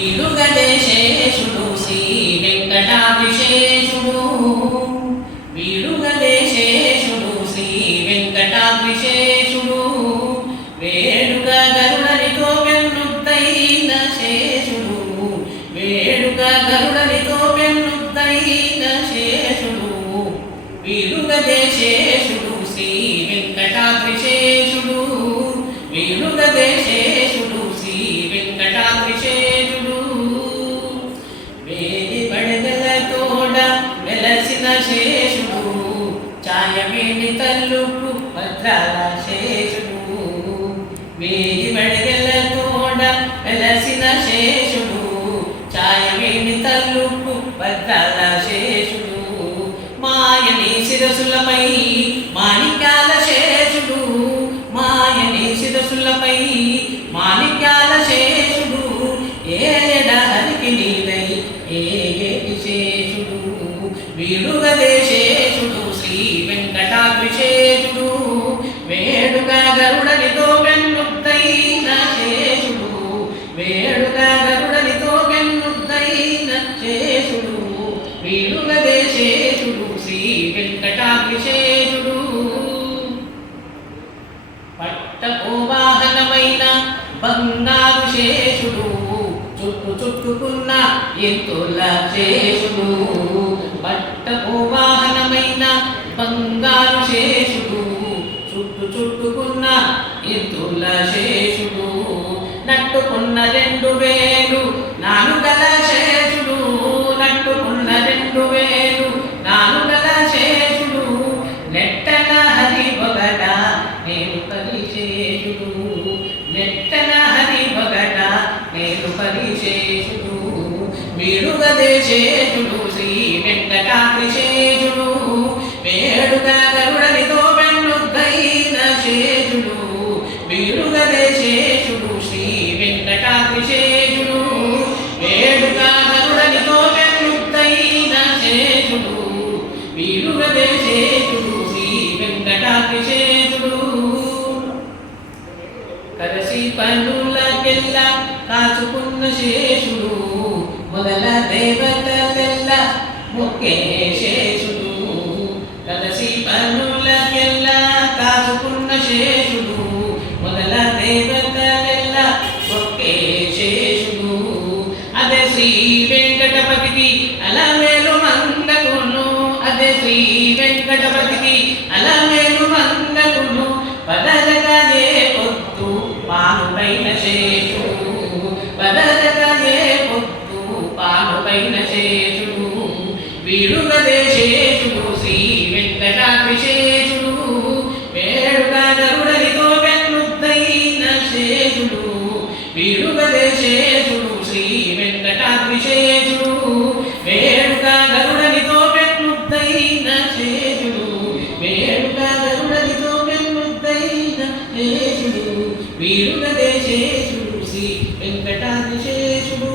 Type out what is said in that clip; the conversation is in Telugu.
వీడుగదేశేషుడు శ్రీ వెంకటాద్రిశేషుడు వీడుగదేశేషుడు శ్రీ వెంకటాద్రిశేషుడు వేడుక గరుడనితో పెన్నుద్దైన శేషుడు వేడుక గరుడనితో పెన్నుద్దైన శేషుడు వీడుగదేశేషుడు శ్రీ వెంకటాద్రిశేషుడు వీడుగదేశేషుడు శ్రీ వెంకటాద్రిశేషుడు వేది బడగలతోడ వెలసిన శేషుడు ఛాయమేని తల్లుకు భద్రాల శేషుడు వేది బడగలతోడ వెలసిన శేషుడు ఛాయమేని తల్లుకు భద్రాల శేషుడు మాయని శిరసులపై మాణిక్యాల శేషుడు మాయని శిరసులపై మాణిక్యాల శేషుడు ఏడ హరికి నీలై ఏటి శేషుడు వీడుగదేశేషుడు శ్రీ వెంకటాద్రిశేషుడు వేడుక గరుడనితో పెన్నుద్దైన శేషుడు వేడుక గరుడనితో పెన్నుద్దైన శేషుడు వీడుగదేశేషుడు శ్రీ వెంకటాద్రిశేషుడు పట్టపు వాహనమైన బంగారు శేషుడు చుట్టు చుట్టుకున్న ఎత్తుల శేషుడు పట్టపు వాహనమైన బంగారు శేషుడు చుట్టు చుట్టుకున్న ఎత్తుల శేషుడు నట్టుకున్న 2000 నాలుగల శేషుడు నట్టుకున్న 2000 నాలుగల శేషుడు నెట్టన హరి భగట నేను పరిశేషుడు నెట్టన హరి భగట నేను పరిశేషుడు వీడుగదేశేషుడు శ్రీ వెంకటాద్రిశేషుడు వేడుక గరుడనితో పెన్నుద్దైన శేషుడు వీడుగదేశేషుడు శ్రీ వెంకటాద్రిశేషుడు వేడుక గరుడనితో పెన్నుద్దైన శేషుడు వీడుగదేశేషుడు శ్రీ వెంకటాద్రిశేషుడు కలసి పనులకెల్లా కాచుకున్న శేషుడు మొదల దేవతలెల్ల మొక్కే శేషుడు కలసి పనులకెల్లా కాచుకున్న శేషుడు మొదల దేవతలెల్ల మొక్కే శేషుడు అదే శ్రీ వెంకటపతికి అలమేలు మంగకును అదే శ్రీ వెంకటపతికి అలమేలు మంగకును బదలకలే పొద్దు పానుపైన శేషుడు బదలకలే పొద్దు పానుపైన శేషుడు వీడుగదేశేషుడు శ్రీ వెంకటాద్రిశేషుడు వేడుక గరుడనితో పెన్నుద్దైన శేషుడు వీడుగదేశేషుడు శ్రీ వెంకటాద్రిశేషుడు వేడుక గరుడనితో పెన్నుద్దైన శేషుడు వేడుక గరుడనితో పెన్నుద్దైన శేషుడు వీడుగదేశేషుడు శ్రీ వెంకటాద్రిశేషుడు